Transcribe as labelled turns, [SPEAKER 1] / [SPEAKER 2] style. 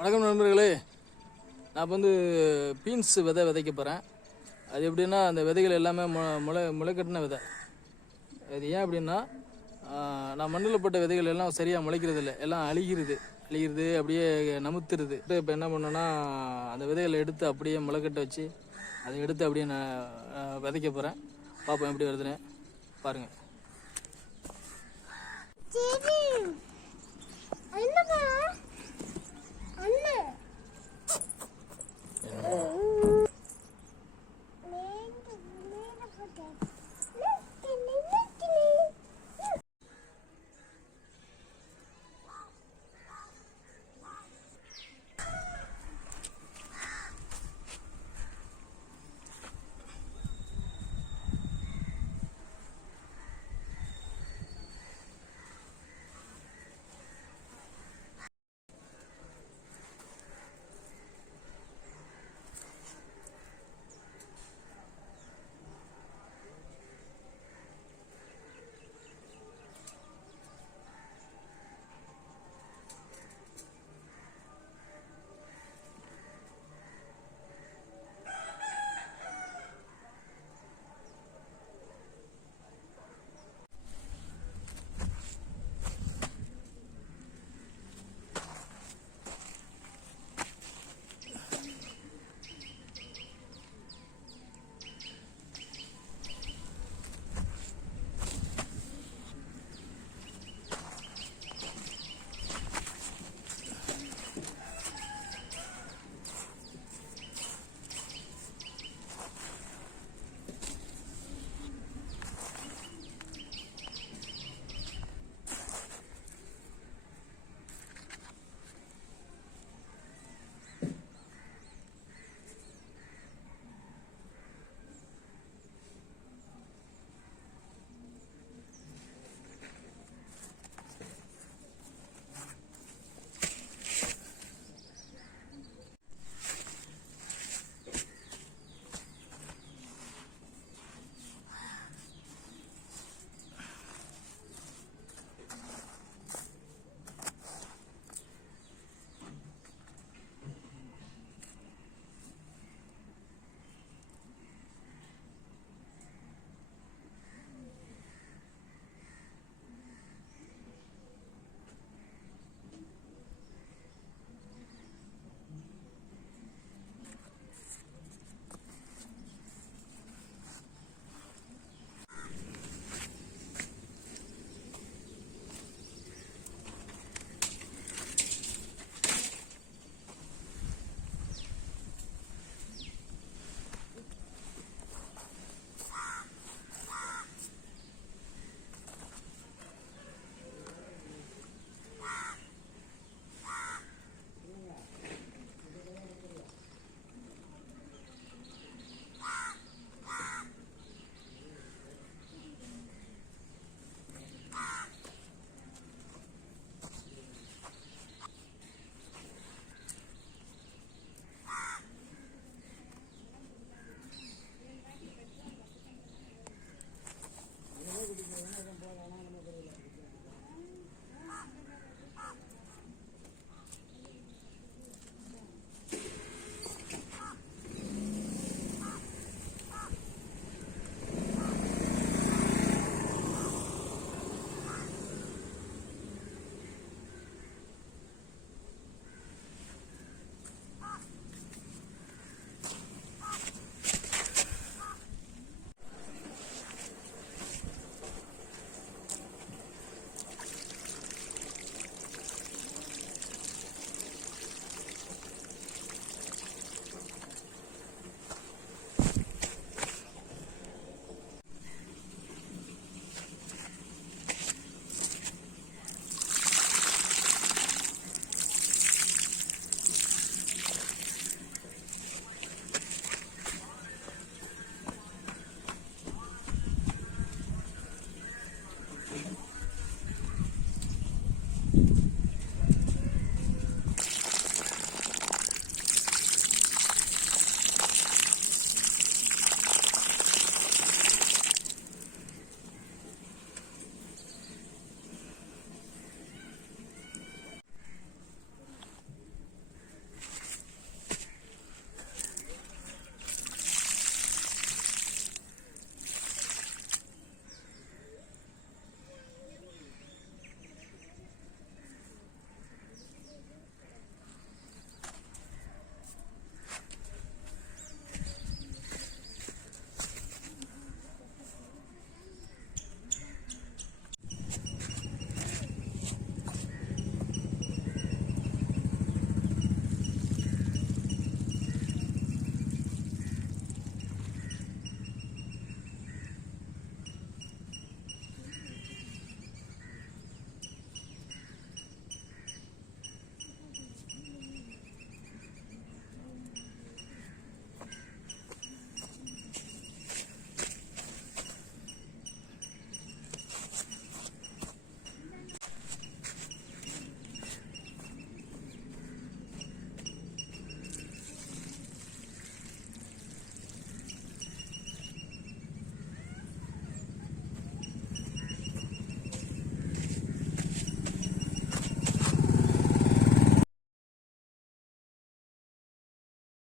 [SPEAKER 1] வணக்கம் நண்பர்களே. நான் இப்போ வந்து பீன்ஸ் விதை விதைக்க போகிறேன் அது எப்படின்னா அந்த விதைகள் எல்லாமே மு முளை முளைக்கட்டின விதை. அது ஏன் அப்படின்னா நான் மண்ணில் போட்ட விதைகள் எல்லாம் சரியாக முளைக்கிறது இல்லை எல்லாம் அழிகிறது அழிகிறது அப்படியே நமுத்துருது. இப்போ என்ன பண்ணேன்னா அந்த விதைகளை எடுத்து அப்படியே முளைக்கட்ட வச்சு அதை எடுத்து அப்படியே நான் விதைக்க போகிறேன் பார்ப்போம் எப்படி வருதுன்னு. பாருங்கள்
[SPEAKER 2] என்ன 엄마.